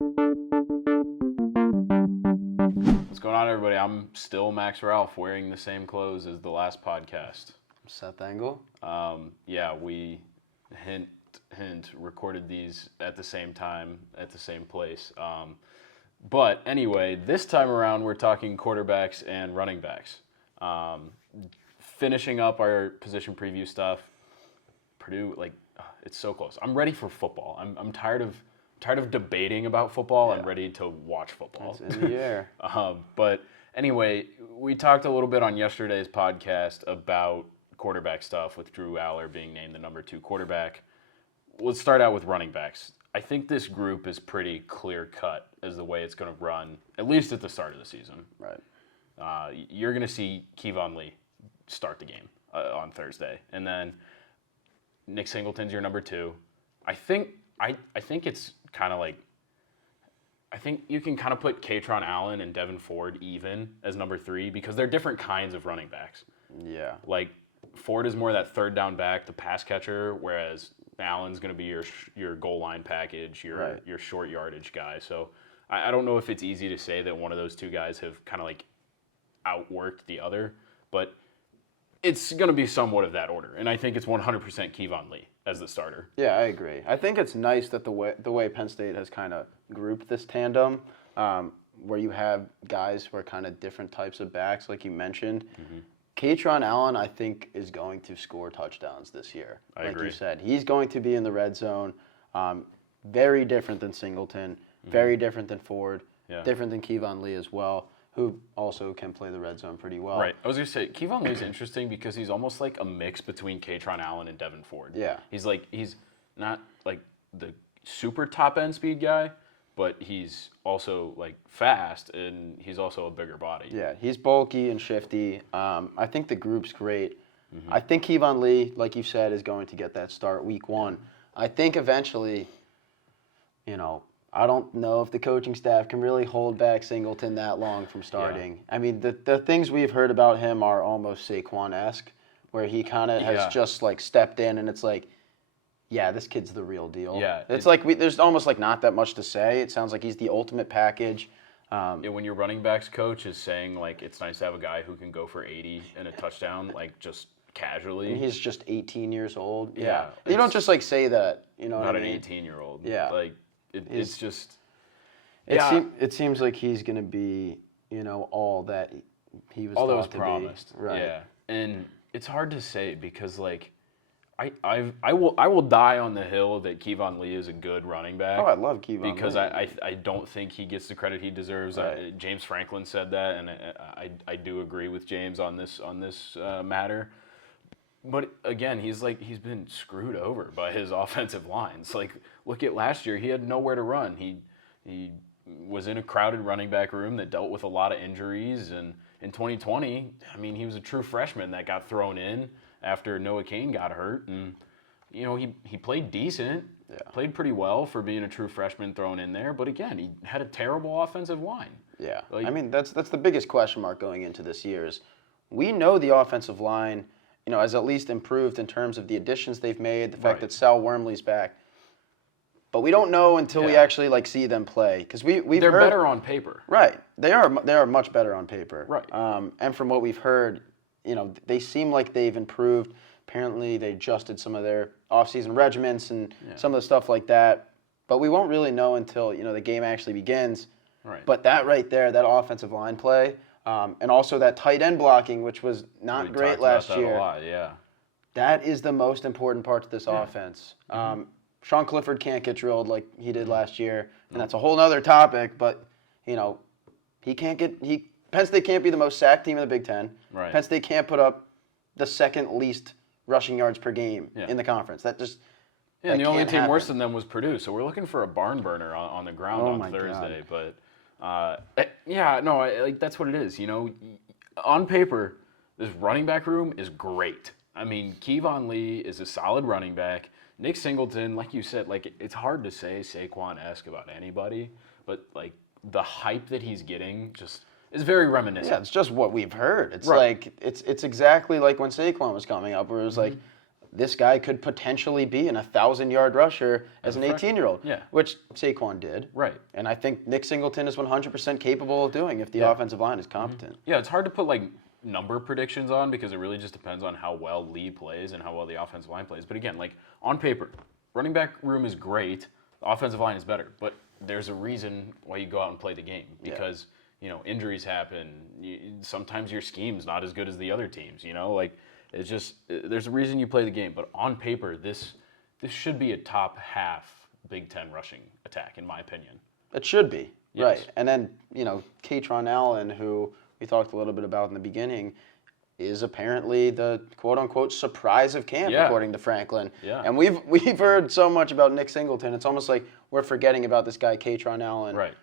What's going on, everybody? I'm still Max Ralph, wearing the same clothes as the last podcast. Seth Engle. Yeah, we hint recorded these at the same time at the same place. But anyway, this time around we're talking quarterbacks and running backs. Finishing up our position preview stuff. Purdue, it's so close. I'm ready for football. I'm tired of debating about football. Yeah. I'm ready to watch football. It's in the air. But anyway, we talked a little bit on yesterday's podcast about quarterback stuff with Drew Aller being named the number 2 quarterback. Let's start out with running backs. I think this group is pretty clear-cut as the way it's going to run, at least at the start of the season. Right. You're going to see Keyvon Lee start the game on Thursday. And then Nick Singleton's your number 2. I think it's kind of like, I think you can kind of put Kaytron Allen and Devin Ford even as number 3 because they're different kinds of running backs. Yeah. Like Ford is more that third down back, the pass catcher, whereas Allen's going to be your goal line package, your short yardage guy. So I don't know if it's easy to say that one of those two guys have kind of like outworked the other, but it's going to be somewhat of that order. And I think it's 100% Keyvon Lee as the starter. Yeah, I agree. I think it's nice that the way Penn State has kind of grouped this tandem, where you have guys who are kind of different types of backs, like you mentioned. Mm-hmm. Kaytron Allen, I think, is going to score touchdowns this year. I agree. You said, he's going to be in the red zone. Very different than Singleton, very different than Ford, different than Keyvon Lee as well, who also can play the red zone pretty well. Right. I was going to say, Keyvon Lee's interesting because he's almost like a mix between Kaytron Allen and Devin Ford. Yeah. He's not like the super top-end speed guy, but he's also like fast and he's also a bigger body. Yeah, he's bulky and shifty. I think the group's great. Mm-hmm. I think Keyvon Lee, like you said, is going to get that start week 1. I think eventually, I don't know if the coaching staff can really hold back Singleton that long from starting. Yeah. I mean, the things we've heard about him are almost Saquon-esque, where he kind of has just like stepped in and it's like, yeah, this kid's the real deal. Yeah, it's like there's almost like not that much to say. It sounds like he's the ultimate package. When your running backs coach is saying like it's nice to have a guy who can go for 80 and a touchdown, like just casually. And he's just 18 years old. Yeah, you don't just like say that. You know, not what I mean? An 18-year-old. Yeah, like it's just. It seems like he's gonna be all that he was. All that was thought to promised. Be. Right. Yeah, and it's hard to say because like. I will die on the hill that Keyvon Lee is a good running back. Oh, I love Keyvon because Lee. I don't think he gets the credit he deserves. Right. James Franklin said that, and I do agree with James on this matter. But again, he's been screwed over by his offensive lines. Like look at last year, he had nowhere to run. He was in a crowded running back room that dealt with a lot of injuries, and in 2020, I mean, he was a true freshman that got thrown in after Noah Cain got hurt, and he played decent, played pretty well for being a true freshman thrown in there. But again, he had a terrible offensive line. Yeah, I mean that's the biggest question mark going into this year is we know the offensive line, has at least improved in terms of the additions they've made, the fact that Sal Wormley's back. But we don't know until we actually see them play because they're heard, better on paper. Right, they are much better on paper. Right, and from what we've heard. They seem like they've improved. Apparently, they adjusted some of their off-season regiments and some of the stuff like that. But we won't really know until, the game actually begins. Right. But that right there, that offensive line play, and also that tight end blocking, which was not great last year. A lot, yeah. That is the most important part to this offense. Sean Clifford can't get drilled like he did last year, and that's a whole other topic. But, he can't get Penn State can't be the most sacked team in the Big Ten. Right. Penn State can't put up the second least rushing yards per game in the conference. That just and the only team worse than them was Purdue. So we're looking for a barn burner on the ground on Thursday. God. But that's what it is. On paper, this running back room is great. I mean, Keyvon Lee is a solid running back. Nick Singleton, like you said, it's hard to say Saquon-esque about anybody, but the hype that he's getting just. It's very reminiscent. Yeah, it's just what we've heard. It's it's exactly like when Saquon was coming up, where it was like this guy could potentially be an 1,000-yard rusher as an 18-year-old, Yeah. which Saquon did. Right. And I think Nick Singleton is 100% capable of doing if the offensive line is competent. Yeah, it's hard to put like number predictions on because it really just depends on how well Lee plays and how well the offensive line plays. But again, like on paper, running back room is great. The offensive line is better, but there's a reason why you go out and play the game because injuries happen. Sometimes your scheme's not as good as the other teams. Like it's just there's a reason you play the game. But on paper, this should be a top half Big Ten rushing attack, in my opinion. It should be. Yes. Right. And then, Keyvon Allen, who we talked a little bit about in the beginning, is apparently the quote-unquote surprise of camp, according to Franklin. Yeah. And we've heard so much about Nick Singleton. It's almost like we're forgetting about this guy, Keyvon Allen, Right.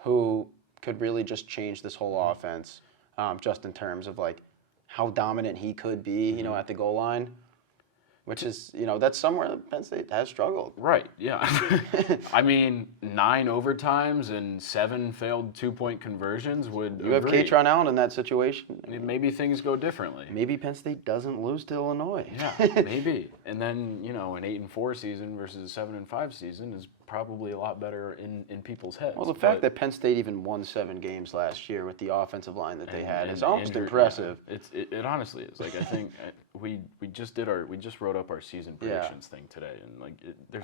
who could really just change this whole offense, just in terms of, like, how dominant he could be, at the goal line. Which is, that's somewhere that Penn State has struggled. Right, yeah. I mean, 9 overtimes and 7 failed 2-point conversions would You have agree. Keyvon Allen in that situation. Maybe things go differently. Maybe Penn State doesn't lose to Illinois. Yeah, maybe. And then, an 8-4 season versus a 7-5 season is probably a lot better in people's heads. Well, the fact that Penn State even won 7 games last year with the offensive line that they had is almost impressive. Yeah, it honestly is. Like I think we just wrote up our season predictions thing today, and like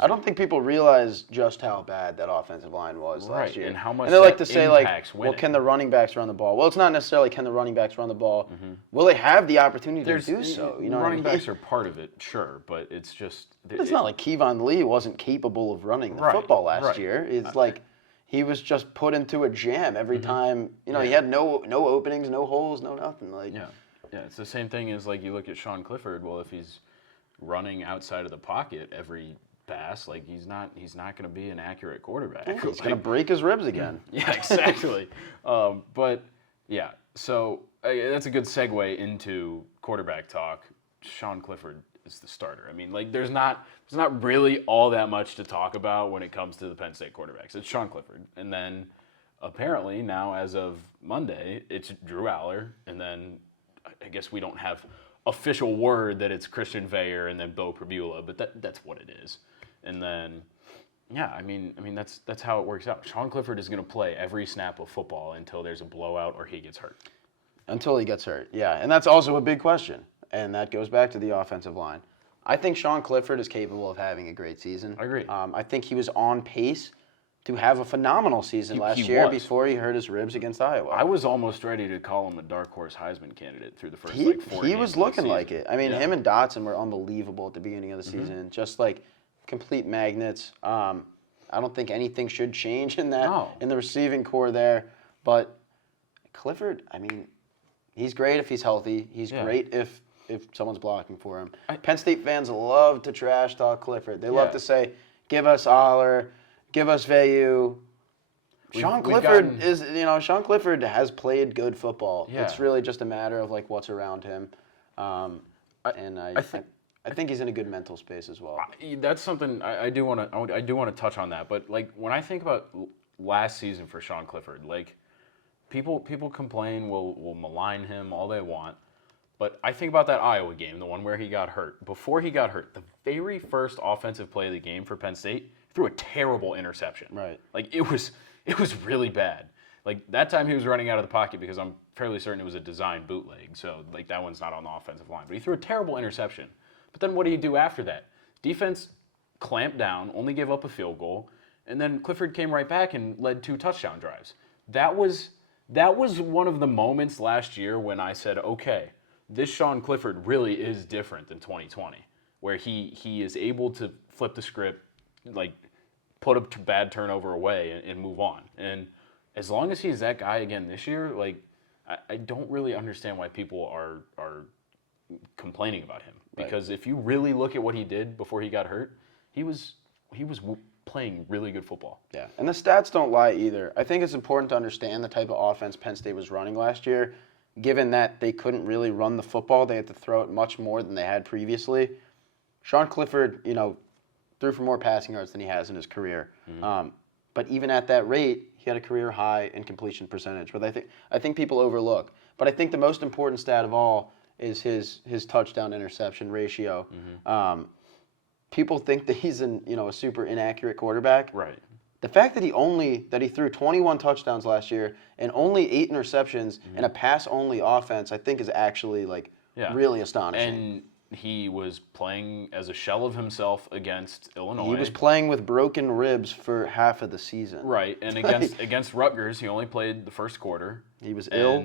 I don't think people realize just how bad that offensive line was last year, and how much. And they like to say impacts well, winning. can the running backs run the ball? Well, it's not necessarily can the running backs run the ball. Will they have the opportunity to do so? Running backs are part of it, sure, but it's just. It's not like Keyvon Lee wasn't capable of running the football last year. It's like he was just put into a jam every time. He had no openings, no holes, no nothing. Like yeah, it's the same thing as like you look at Sean Clifford. Well, if he's running outside of the pocket every pass, like he's not going to be an accurate quarterback. He's going to break his ribs again. Yeah, exactly. But yeah, so that's a good segue into quarterback talk. Sean Clifford is the starter. I mean, like there's not really all that much to talk about when it comes to the Penn State quarterbacks. It's Sean Clifford, and then apparently now as of Monday, it's Drew Aller, and then I guess we don't have official word that it's Christian Veyer and then Bo Pribula, but that's what it is. And then yeah, I mean that's how it works out. Sean Clifford is going to play every snap of football until there's a blowout or he gets hurt. Until he gets hurt, yeah. And that's also a big question. And that goes back to the offensive line. I think Sean Clifford is capable of having a great season. I agree. I think he was on pace to have a phenomenal season last year before he hurt his ribs against Iowa. I was almost ready to call him a dark horse Heisman candidate through the first 4 games. He was looking like it. I mean, him and Dotson were unbelievable at the beginning of the season. Just like complete magnets. I don't think anything should change in that in the receiving core there. But Clifford, I mean, he's great if he's healthy. He's great if someone's blocking for him. Penn State fans love to trash talk Clifford. They love to say, give us Aller, give us Veyu. Sean Clifford has played good football. Yeah. It's really just a matter of like what's around him. I think he's in a good mental space as well. That's something I do want to touch on that. But like when I think about last season for Sean Clifford, like people complain, will malign him all they want. But I think about that Iowa game, the one where he got hurt. Before he got hurt, the very first offensive play of the game for Penn State, threw a terrible interception. Right. Like it was really bad. Like that time he was running out of the pocket because I'm fairly certain it was a design bootleg. So like that one's not on the offensive line. But he threw a terrible interception. But then what do you do after that? Defense clamped down, only gave up a field goal, and then Clifford came right back and led 2 touchdown drives. That was one of the moments last year when I said, okay, this Sean Clifford really is different than 2020, where he is able to flip the script, like put a bad turnover away and move on. And as long as he's that guy again this year, like I don't really understand why people are complaining about him. Because if you really look at what he did before he got hurt, he was playing really good football. Yeah, and the stats don't lie either. I think it's important to understand the type of offense Penn State was running last year. Given that they couldn't really run the football, they had to throw it much more than they had previously. Sean Clifford, threw for more passing yards than he has in his career. But even at that rate, he had a career high in completion percentage, but I think people overlook. But I think the most important stat of all is his touchdown interception ratio. Mm-hmm. People think that he's a super inaccurate quarterback. Right. The fact that he threw 21 touchdowns last year and only 8 interceptions in a pass-only offense, I think is actually really astonishing. And he was playing as a shell of himself against Illinois. He was playing with broken ribs for half of the season. Right, and against Rutgers, he only played the first quarter. He was ill.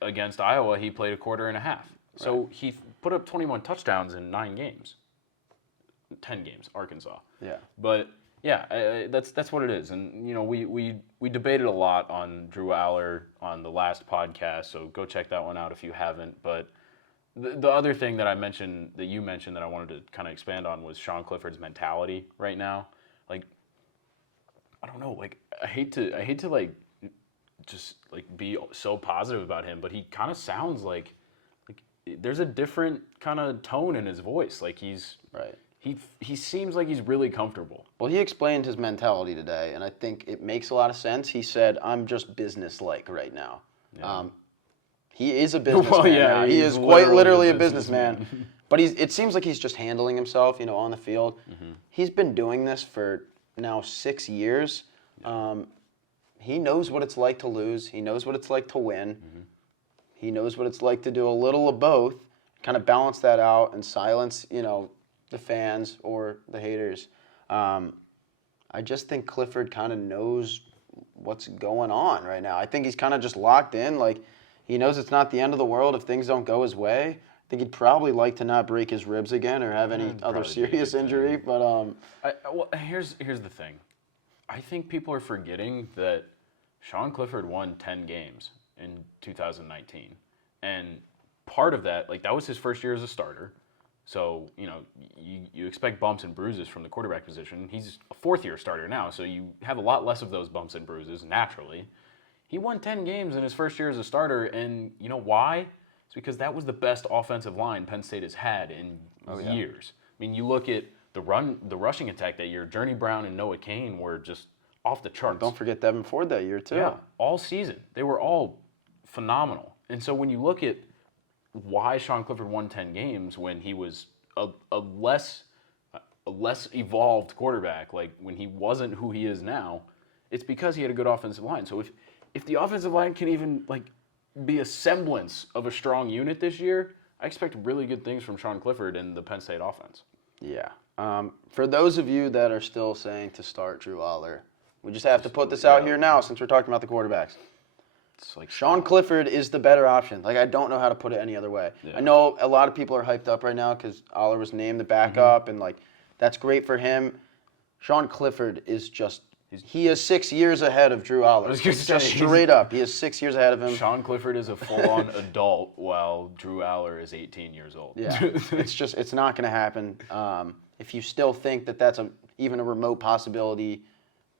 Against Iowa, he played a quarter and a half. So he put up 21 touchdowns in 9 games. 10 games, Arkansas. Yeah. But yeah, that's what it is. And we debated a lot on Drew Aller on the last podcast, so go check that one out if you haven't. But the other thing that you mentioned that I wanted to kind of expand on was Sean Clifford's mentality right now. Like, I don't know, like I hate to like just like be so positive about him, but he kind of sounds like there's a different kind of tone in his voice. Like he's right. He seems like he's really comfortable. Well, he explained his mentality today, and I think it makes a lot of sense. He said, "I'm just business-like right now." Yeah. He is a businessman Well, yeah, now. He he's is quite literally a businessman. businessman. But it seems like he's just handling himself, on the field. Mm-hmm. He's been doing this for now 6 years. He knows what it's like to lose. He knows what it's like to win. Mm-hmm. He knows what it's like to do a little of both, kind of balance that out and silence, the fans or the haters. I just think Clifford kind of knows what's going on right now. I think he's kind of just locked in. Like, he knows it's not the end of the world if things don't go his way. I think he'd probably like to not break his ribs again or have any other serious injury. But well, here's the thing. I think people are forgetting that Sean Clifford won 10 games in 2019, and part of that, that was his first year as a starter. So, you expect bumps and bruises from the quarterback position. He's a fourth-year starter now, so you have a lot less of those bumps and bruises, naturally. He won 10 games in his first year as a starter, and you know why? It's because that was the best offensive line Penn State has had in years. I mean, you look at the rushing attack that year, Journey Brown and Noah Cain were just off the charts. Don't forget Devin Ford that year, too. Yeah, all season. They were all phenomenal. And so when you look at why Sean Clifford won 10 games when he was a less evolved quarterback, like when he wasn't who he is now, it's because he had a good offensive line. So if the offensive line can even be a semblance of a strong unit this year, I expect really good things from Sean Clifford and the Penn State offense. Yeah. For those of you that are still saying to start Drew Aller, we just have to put this out here now since we're talking about the quarterbacks. It's like Sean Clifford is the better option. I don't know how to put it any other way. Yeah. I know a lot of people are hyped up right now because Aller was named the backup, and that's great for him. Sean Clifford is he is 6 years ahead of Drew Aller. Just straight up, he is 6 years ahead of him. Sean Clifford is a full-on adult while Drew Aller is 18 years old. Yeah, it's not going to happen. If you still think that that's even a remote possibility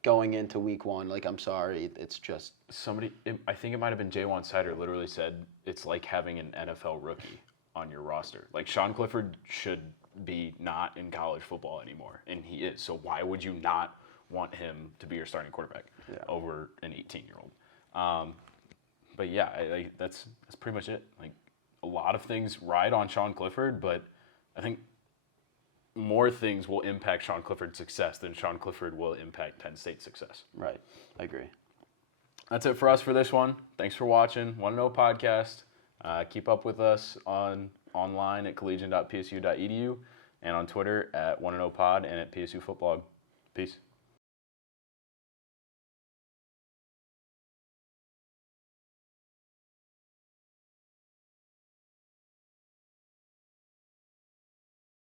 going into week 1, I'm sorry, it's just... I think it might have been Jaywan Sider literally said it's like having an NFL rookie on your roster. Sean Clifford should be not in college football anymore, and he is. So why would you not want him to be your starting quarterback over an 18-year-old? But yeah, that's pretty much it. A lot of things ride on Sean Clifford, but I think more things will impact Sean Clifford's success than Sean Clifford will impact Penn State's success. Right. I agree. That's it for us for this one. Thanks for watching. Want to Know Podcast. Keep up with us online at collegian.psu.edu and on Twitter at Want to Know Pod and at PSU Footblog. Peace.